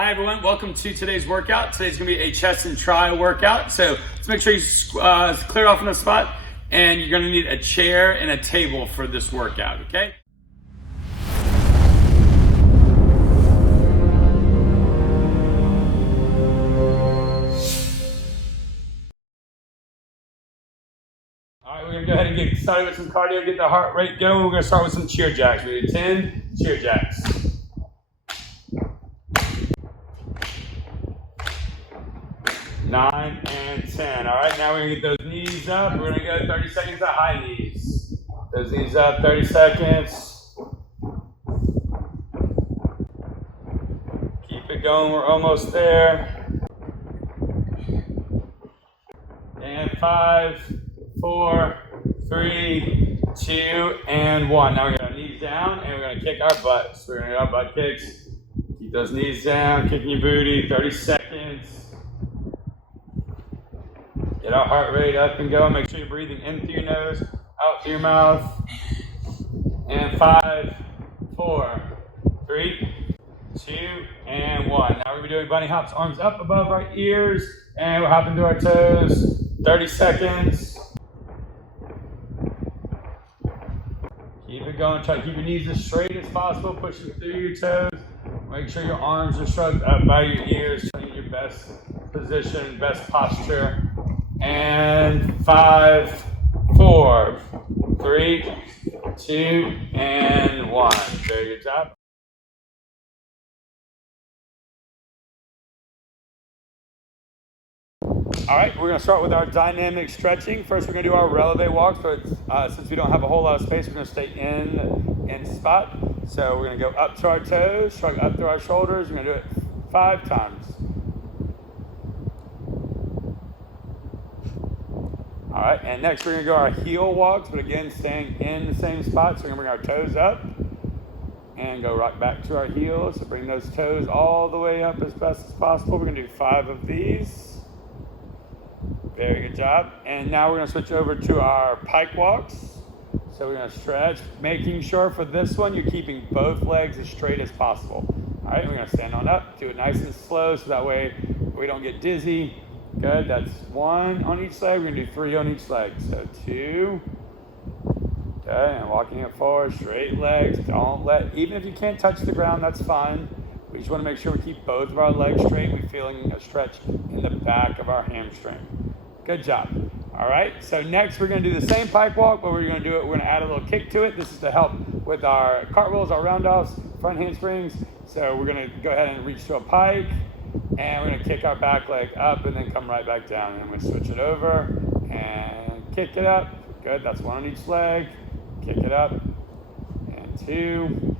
Hi everyone, welcome to today's workout. Today's gonna be a chest and tri workout. So let's make sure you clear off on the spot, and you're gonna need a chair and a table for this workout, okay? All right, we're gonna go ahead and get started with some cardio, get the heart rate going. We're gonna start with some cheer jacks. We do 10 cheer jacks. 9 and 10. All right, now we're gonna get those knees up. We're gonna go 30 seconds of high knees. Those knees up, 30 seconds. Keep it going, we're almost there. And 5, 4, 3, 2, and 1. Now we're gonna knees down and we're gonna kick our butts. We're gonna get our butt kicks. Keep those knees down, kicking your booty, 30 seconds. Get our heart rate up and going. Make sure you're breathing in through your nose, out through your mouth. And 5, 4, 3, 2, and 1. Now we're gonna be doing bunny hops, arms up above our ears, and we're hopping to our toes. 30 seconds. Keep it going. Try to keep your knees as straight as possible, pushing through your toes. Make sure your arms are shrugged up by your ears, showing your best position, best posture. And 5, 4, 3, 2, and 1. Very good job. All right, we're gonna start with our dynamic stretching. First, we're gonna do our releve walks, but since we don't have a whole lot of space, we're gonna stay in spot. So we're gonna go up to our toes, shrug up through our shoulders. We're gonna do it 5 times. All right, and next we're gonna go our heel walks, but again, staying in the same spot. So we're gonna bring our toes up and go right back to our heels. So bring those toes all the way up as best as possible. We're gonna do 5 of these. Very good job. And now we're gonna switch over to our pike walks. So we're gonna stretch, making sure for this one, you're keeping both legs as straight as possible. All right, we're gonna stand on up, do it nice and slow, so that way we don't get dizzy. Good, that's 1 on each leg. We're gonna do 3 on each leg. So 2, okay, and walking it forward, straight legs. Don't let, even if you can't touch the ground, that's fine. We just wanna make sure we keep both of our legs straight. We're feeling a stretch in the back of our hamstring. Good job. All right, so next we're gonna do the same pike walk, but we're gonna add a little kick to it. This is to help with our cartwheels, our roundoffs, front handsprings. So we're gonna go ahead and reach to a pike, and we're gonna kick our back leg up and then come right back down. And we switch it over and kick it up. Good, that's 1 on each leg. Kick it up, and 2.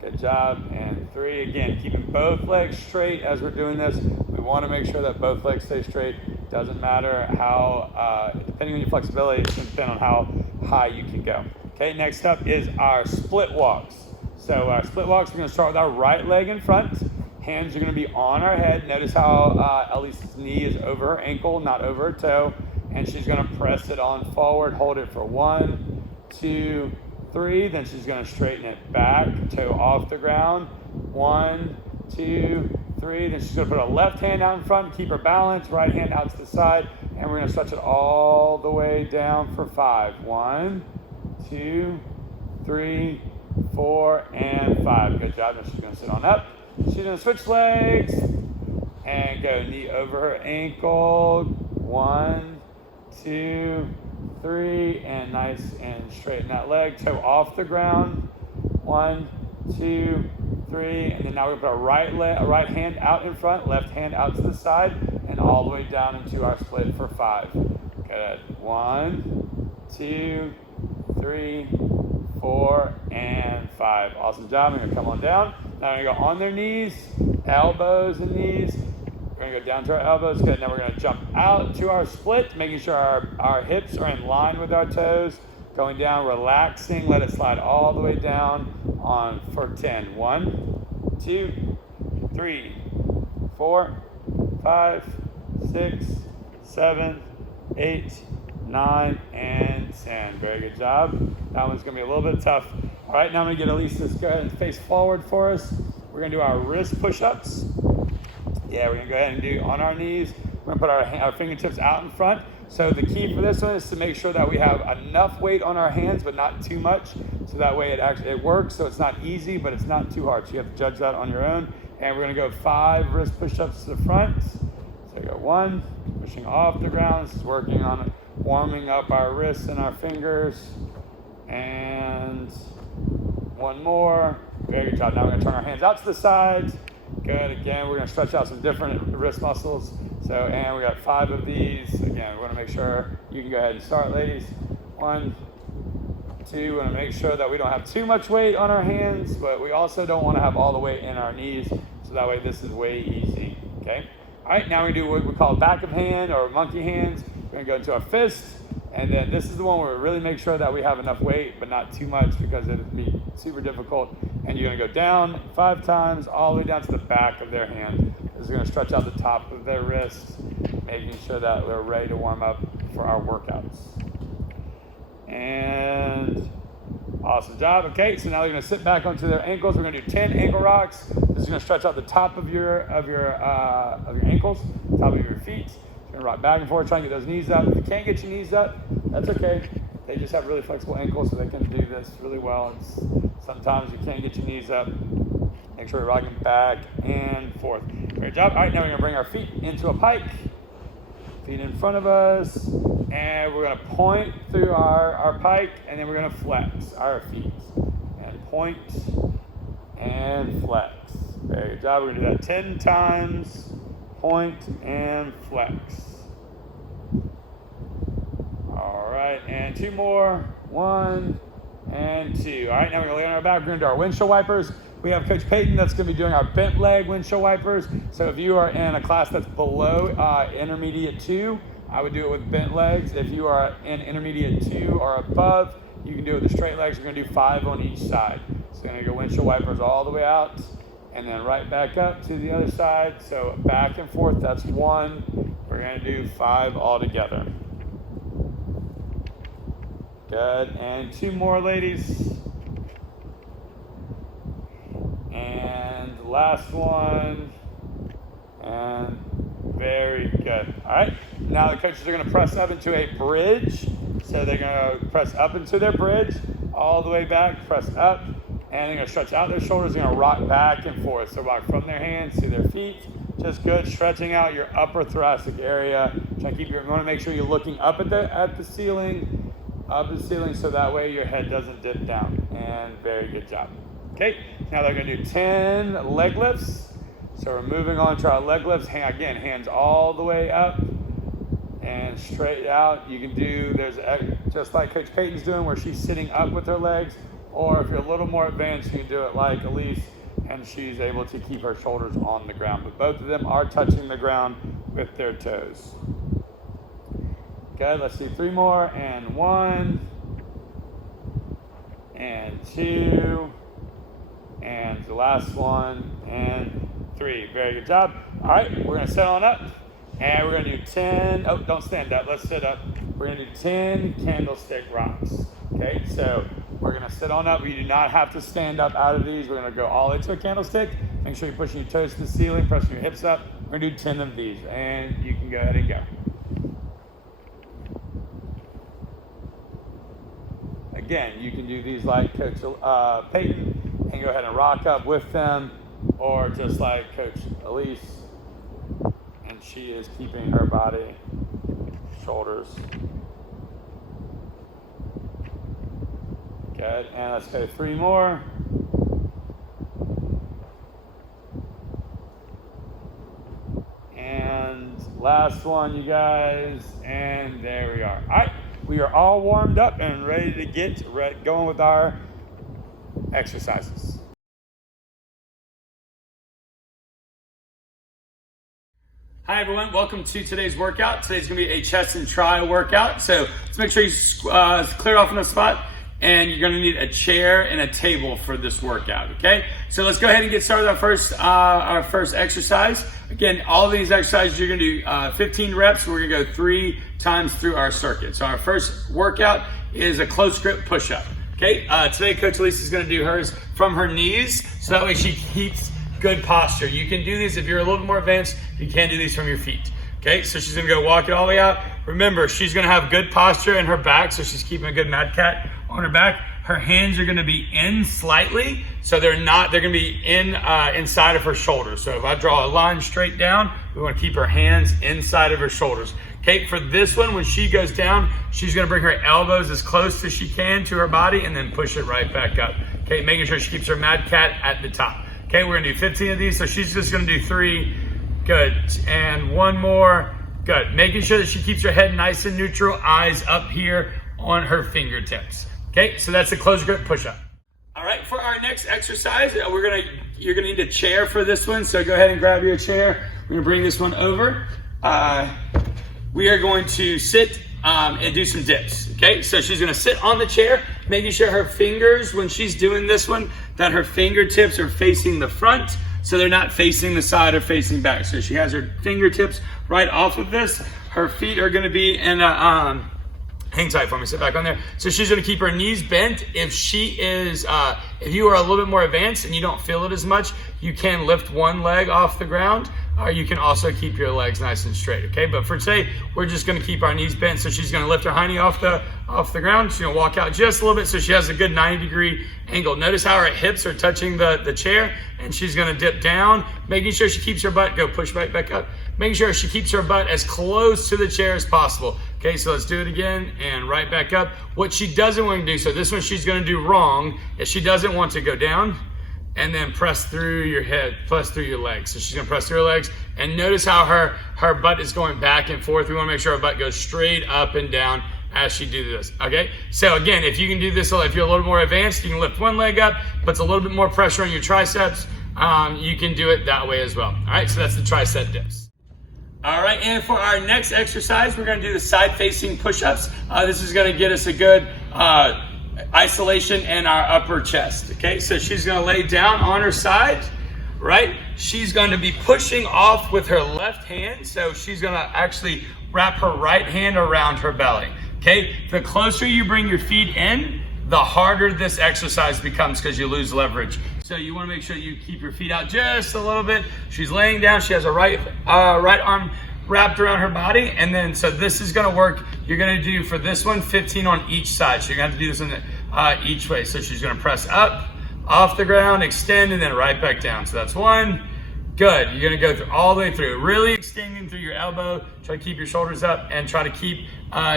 Good job, and 3. Again, keeping both legs straight as we're doing this. We wanna make sure that both legs stay straight. Doesn't matter how, depending on your flexibility, it's gonna depend on how high you can go. Okay, next up is our split walks. So our split walks, we're gonna start with our right leg in front. Hands are gonna be on our head. Notice how Elise's knee is over her ankle, not over her toe. And she's gonna press it on forward, hold it for 1, 2, 3. Then she's gonna straighten it back, toe off the ground. 1, 2, 3. Then she's gonna put a left hand out in front, keep her balance, right hand out to the side, and we're gonna stretch it all the way down for 5. 1, 2, 3, 4, and 5. Good job. Now she's gonna sit on up. She's gonna switch legs and go knee over her ankle. 1, 2, 3, and nice and straighten that leg. Toe off the ground. 1, 2, 3, and then now we're gonna put a right hand out in front, left hand out to the side, and all the way down into our split for 5. Good. 1, 2, 3, 4, and 5. Awesome job. We're gonna come on down. Now we're gonna go on their knees, elbows and knees. We're gonna go down to our elbows. Good. Now we're gonna jump out to our split, making sure our hips are in line with our toes. Going down, relaxing, let it slide all the way down on for 10. 1, 2, 3, 4, 5, 6, 7, 8, 9, and 10. Very good job. That one's gonna be a little bit tough. All right, now I'm gonna get Elise to go ahead and face forward for us. we're gonna do our wrist push-ups. Yeah, we're gonna go ahead and do on our knees. We're gonna put our fingertips out in front. So the key for this one is to make sure that we have enough weight on our hands, but not too much. So that way it works. So it's not easy, but it's not too hard. So you have to judge that on your own. And we're gonna go 5 wrist push-ups to the front. So go 1, pushing off the ground. This is working on warming up our wrists and our fingers. And 1 more. Very good job. Now we're gonna turn our hands out to the sides. Good. Again, we're gonna stretch out some different wrist muscles. So, and we got 5 of these. Again, we wanna make sure you can go ahead and start, ladies. 1, 2, we wanna make sure that we don't have too much weight on our hands, but we also don't wanna have all the weight in our knees. So that way this is way easy, okay? All right, now we do what we call back of hand or monkey hands. We're gonna go into our fist. And then this is the one where we really make sure that we have enough weight, but not too much because it would be super difficult. And you're gonna go down 5 times, all the way down to the back of their hand. This is gonna stretch out the top of their wrists, making sure that we're ready to warm up for our workouts. And awesome job. Okay, so now they're gonna sit back onto their ankles. We're gonna do 10 ankle rocks. This is gonna stretch out the top of your ankles, top of your feet. You're gonna rock back and forth, try and get those knees up. If you can't get your knees up, that's okay. They just have really flexible ankles, so they can do this really well. And sometimes you can't get your knees up. Make sure you're rocking back and forth. Great job. All right, now we're gonna bring our feet into a pike. Feet in front of us. And we're gonna point through our pike, and then we're gonna flex our feet. And point and flex. Very good job. We're gonna do that 10 times. Point and flex. All right, and 2 more. 1 and 2. All right, now we're gonna lay on our back. We're gonna do our windshield wipers. We have Coach Peyton that's gonna be doing our bent leg windshield wipers. So if you are in a class that's below intermediate 2, I would do it with bent legs. If you are in intermediate 2 or above, you can do it with the straight legs. We're gonna do 5 on each side. So we're gonna go windshield wipers all the way out, and then right back up to the other side. So back and forth, that's 1. We're gonna do 5 all together. Good, and 2 more, ladies. And last one, and very good. All right, now the coaches are gonna press up into a bridge. So they're gonna press up into their bridge, all the way back, press up, and they're gonna stretch out their shoulders. They're gonna rock back and forth. So rock from their hands to their feet. Just good, stretching out your upper thoracic area. Try to you wanna make sure you're looking up at the ceiling, so that way your head doesn't dip down. And very good job. Okay, now they're gonna do 10 leg lifts. So we're moving on to our leg lifts. Again, hands all the way up and straight out. You can do, just like Coach Peyton's doing, where she's sitting up with her legs, or if you're a little more advanced, you can do it like Elise, and she's able to keep her shoulders on the ground. But both of them are touching the ground with their toes. Good, let's do 3 more, and 1, and 2, and the last one, and 3. Very good job. All right, we're gonna sit on up, and we're gonna do 10, oh, don't stand up, let's sit up. We're gonna do 10 candlestick rocks. Okay, so we're gonna sit on up. We do not have to stand up out of these. We're gonna go all into a candlestick. Make sure you're pushing your toes to the ceiling, pressing your hips up. We're gonna do 10 of these, and you can go ahead and go. Again, you can do these like Coach Peyton and go ahead and rock up with them, or just like Coach Elise, and she is keeping her body, shoulders. Good, and let's go 3 more. And last one, you guys, and there we are. All right, we are all warmed up and ready to get going with our exercises. Hi everyone, welcome to today's workout. Today's gonna be a chest and tri workout. So let's make sure you clear off on the spot, and you're gonna need a chair and a table for this workout, okay? So let's go ahead and get started with our first exercise. Again, all of these exercises, you're gonna do 15 reps. We're gonna go 3 times through our circuit. So our first workout is a close grip push-up, okay? Today, Coach Elise is gonna do hers from her knees, so that way she keeps good posture. You can do these if you're a little bit more advanced. You can do these from your feet. Okay, so she's gonna go walk it all the way out. Remember, she's gonna have good posture in her back, so she's keeping a good mad cat on her back. Her hands are gonna be in slightly, so they're gonna be inside of her shoulders. So if I draw a line straight down, we wanna keep her hands inside of her shoulders. Okay, for this one, when she goes down, she's gonna bring her elbows as close as she can to her body and then push it right back up. Okay, making sure she keeps her mad cat at the top. Okay, we're gonna do 15 of these, so she's just gonna do 3. Good, and 1 more. Good, making sure that she keeps her head nice and neutral, eyes up here on her fingertips. Okay, so that's the close grip push-up. All right, for our next exercise, you're gonna need a chair for this one, so go ahead and grab your chair. We're gonna bring this one over. We are going to sit and do some dips, okay? So she's gonna sit on the chair, making sure her fingers, when she's doing this one, that her fingertips are facing the front, so they're not facing the side or facing back. So she has her fingertips right off of this. Her feet are gonna be in a, hang tight for me, sit back on there. So she's gonna keep her knees bent. If you are a little bit more advanced and you don't feel it as much, you can lift one leg off the ground, or you can also keep your legs nice and straight, okay? But for today, we're just gonna keep our knees bent. So she's gonna lift her high knee off the ground. She's gonna walk out just a little bit so she has a good 90-degree angle. Notice how her hips are touching the chair, and she's gonna dip down, making sure she keeps her butt, go push right back up, making sure she keeps her butt as close to the chair as possible. Okay, so let's do it again, and right back up. What she doesn't want to do, so this one she's gonna do wrong, is she doesn't want to go down and then press through your head, press through your legs. So she's gonna press through her legs, and notice how her butt is going back and forth. We wanna make sure her butt goes straight up and down as she do this, okay? So again, if you can do this, if you're a little more advanced, you can lift one leg up, puts a little bit more pressure on your triceps. You can do it that way as well. All right, so that's the tricep dips. All right, and for our next exercise, we're gonna do the side-facing push-ups. This is gonna get us a good isolation in our upper chest, okay? So she's gonna lay down on her side, right? She's gonna be pushing off with her left hand, so she's gonna actually wrap her right hand around her belly, okay? The closer you bring your feet in, the harder this exercise becomes because you lose leverage. So you wanna make sure you keep your feet out just a little bit. She's laying down, she has her right arm wrapped around her body, and then, so this is gonna work. You're gonna do, for this one, 15 on each side. So you're gonna have to do this in each way. So she's gonna press up, off the ground, extend, and then right back down. So that's 1. Good, you're gonna go through all the way through, really extending through your elbow. Try to keep your shoulders up and try to keep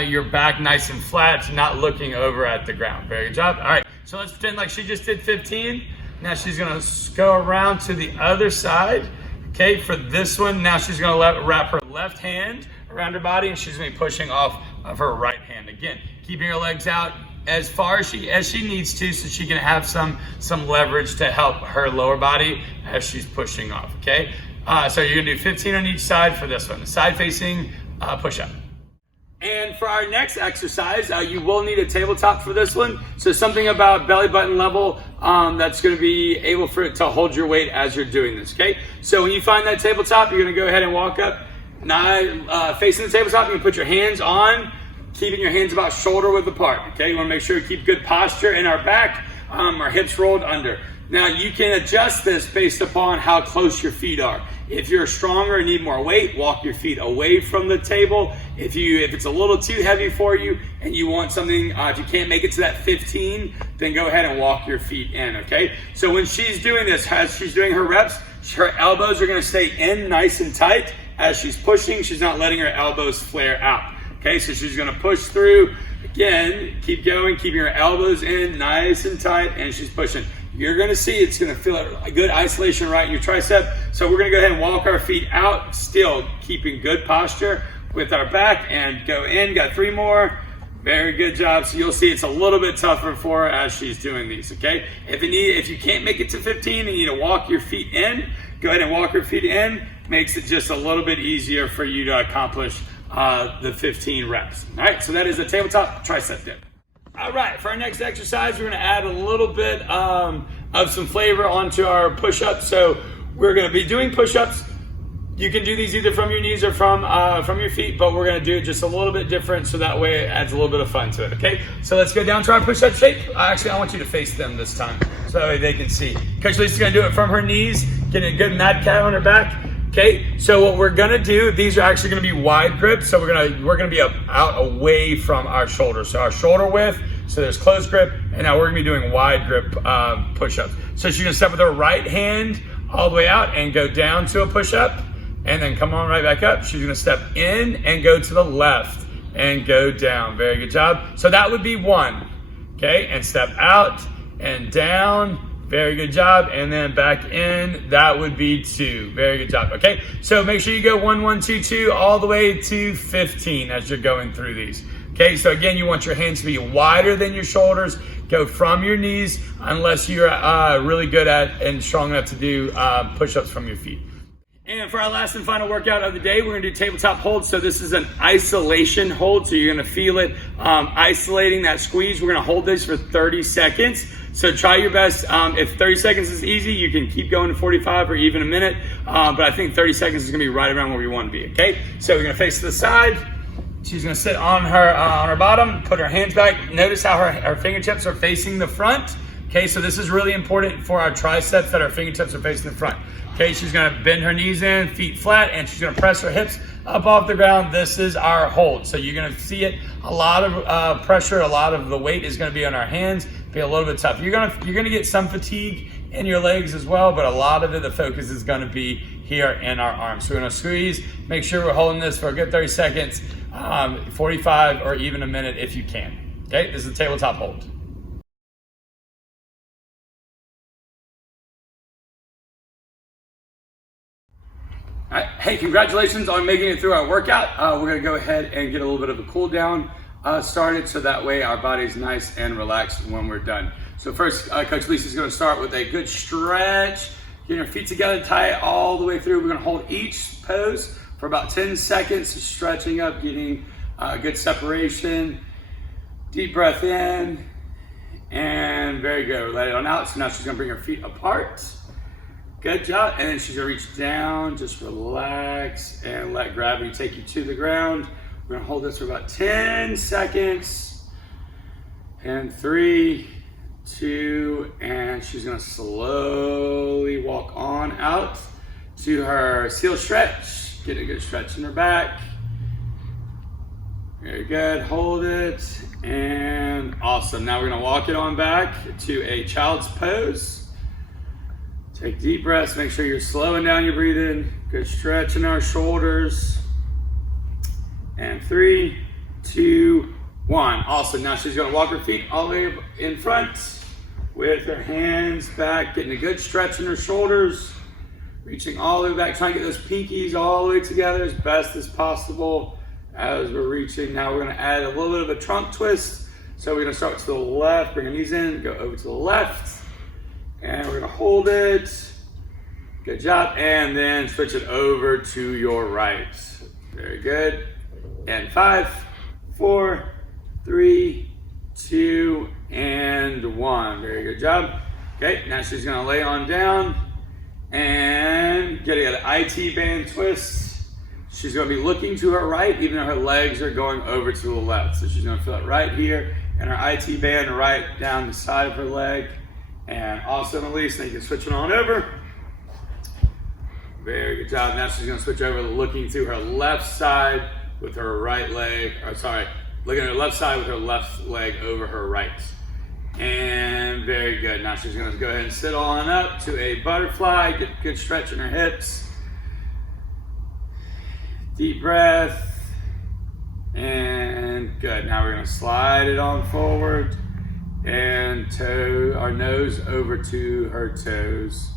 your back nice and flat, not looking over at the ground. Very good job. All right, so let's pretend like she just did 15. Now she's gonna go around to the other side. Okay, for this one, now she's gonna wrap her left hand around her body, and she's gonna be pushing off of her right hand. Again, keeping her legs out as far as she needs to, so she can have some leverage to help her lower body as she's pushing off, okay? So you're gonna do 15 on each side for this one, the side-facing push-up. And for our next exercise, you will need a tabletop for this one. So something about belly button level that's gonna be able for it to hold your weight as you're doing this, okay? So when you find that tabletop, you're gonna go ahead and walk up, facing the tabletop. You can put your hands on, keeping your hands about shoulder width apart, okay? You wanna make sure you keep good posture in our back, our hips rolled under. Now you can adjust this based upon how close your feet are. If you're stronger and need more weight, walk your feet away from the table. If it's a little too heavy for you and you want something, if you can't make it to that 15, then go ahead and walk your feet in, okay? So when she's doing this, as she's doing her reps, her elbows are gonna stay in nice and tight. As she's pushing, she's not letting her elbows flare out. Okay, so she's gonna push through. Again, keep going, keeping her elbows in nice and tight, and she's pushing. You're gonna see it's gonna feel a good isolation right in your tricep. So we're gonna go ahead and walk our feet out, still keeping good posture with our back, and go in. Got 3 more. Very good job. So you'll see it's a little bit tougher for her as she's doing these, okay? If you can't make it to 15 and you need to walk your feet in, go ahead and walk your feet in. Makes it just a little bit easier for you to accomplish the 15 reps. All right, so that is a tabletop tricep dip. All right, for our next exercise, we're gonna add a little bit of some flavor onto our push-ups. So we're gonna be doing push-ups. You can do these either from your knees or from your feet, but we're gonna do it just a little bit different, so that way it adds a little bit of fun to it, okay? So let's go down to our push-up shape. Actually, I want you to face them this time, so they can see. Coach Lisa's gonna do it from her knees. getting a good mad cat on her back. Okay, so what we're gonna do, these are actually gonna be wide grip, so we're gonna be out away from our shoulder. So our shoulder width, so there's close grip, and now we're gonna be doing wide grip push-ups. So she's gonna step with her right hand all the way out and go down to a push-up, and then come on right back up. She's gonna step in and go to the left and go down. Very good job. So that would be 1, okay? And step out and down. Very good job. And then back in, that would be 2. Very good job, okay? So make sure you go 1, 1, 2, 2, all the way to 15 as you're going through these. Okay, so again, you want your hands to be wider than your shoulders. Go from your knees unless you're really good at and strong enough to do push-ups from your feet. And for our last and final workout of the day, we're gonna do tabletop holds. So this is an isolation hold. So you're gonna feel it isolating that squeeze. We're gonna hold this for 30 seconds. So try your best. If 30 seconds is easy, you can keep going to 45 or even a minute. But I think 30 seconds is gonna be right around where we wanna be, okay? So we're gonna face to the side. She's gonna sit on her bottom, put her hands back. Notice how her fingertips are facing the front. Okay, so this is really important for our triceps that our fingertips are facing the front. Okay, she's gonna bend her knees in, feet flat, and she's gonna press her hips up off the ground. This is our hold. So you're gonna see it, a lot of pressure, a lot of the weight is gonna be on our hands, be a little bit tough. You're gonna get some fatigue in your legs as well, but a lot of it, the focus is gonna be here in our arms. So we're gonna squeeze, make sure we're holding this for a good 30 seconds, 45 or even a minute if you can. Okay, this is a tabletop hold. All right. Hey, congratulations on making it through our workout. We're gonna go ahead and get a little bit of a cool down started, so that way our body's nice and relaxed when we're done. So first, Coach Lisa's gonna start with a good stretch. Get your feet together, tie it all the way through. We're gonna hold each pose for about 10 seconds, stretching up, getting good separation. Deep breath in, and very good. Let it on out. So now she's gonna bring her feet apart. Good job. And then she's gonna reach down, just relax and let gravity take you to the ground. We're gonna hold this for about 10 seconds. And 3, 2, and she's gonna slowly walk on out to her seal stretch. Get a good stretch in her back. Very good, hold it, and awesome. Now we're gonna walk it on back to a child's pose. Take deep breaths, make sure you're slowing down your breathing. Good stretch in our shoulders. And 3, 2, 1. Awesome, now she's gonna walk her feet all the way in front with her hands back, getting a good stretch in her shoulders, reaching all the way back, trying to get those pinkies all the way together as best as possible as we're reaching. Now we're gonna add a little bit of a trunk twist. So we're gonna start to the left, bring our knees in, go over to the left, and we're gonna hold it. Good job, and then switch it over to your right. Very good. And 5, 4, 3, 2, and 1. Very good job. Okay, now she's gonna lay on down and get an IT band twist. She's gonna be looking to her right, even though her legs are going over to the left. So she's gonna feel it right here, and her IT band right down the side of her leg. And awesome, Elise, now you can switch it on over. Very good job. Now she's gonna switch over, looking to her left side with her right leg, or sorry, looking at her left side with her left leg over her right. And very good. Now she's gonna go ahead and sit on up to a butterfly, get a good stretch in her hips. Deep breath, and good. Now we're gonna slide it on forward and toe our nose over to her toes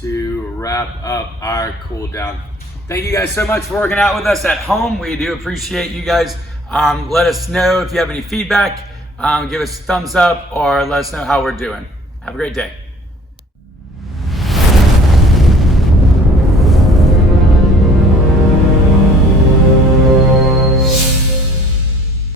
to wrap up our cool down. Thank you guys so much for working out with us at home. We do appreciate you guys. Let us know if you have any feedback. Give us a thumbs up or let us know how we're doing. Have a great day.